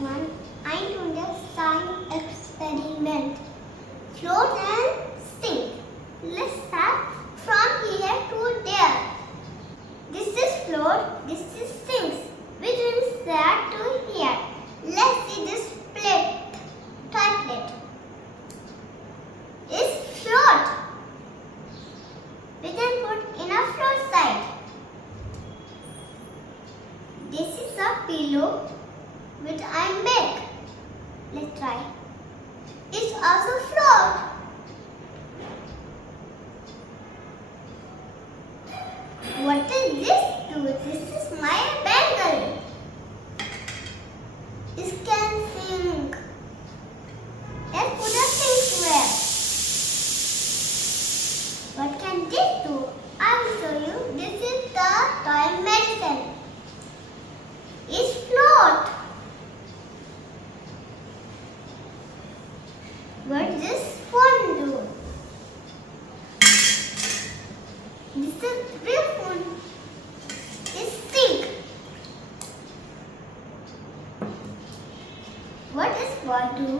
everyone. I'm doing a science experiment. Float and sink. Let's start from here to there. This is float, this is sinks. Which means that to here. Let's see this plate. Toilet. Is float. We can put in a float side. This is a pillow which I make. Let's try. It's also float. What does this do? This is my bangle. It can sink. Let's put a sinkware. What can this do? I will show you. This is the toy medicine. It's float. What does this phone do? This is real phone. It's sink. What does what do?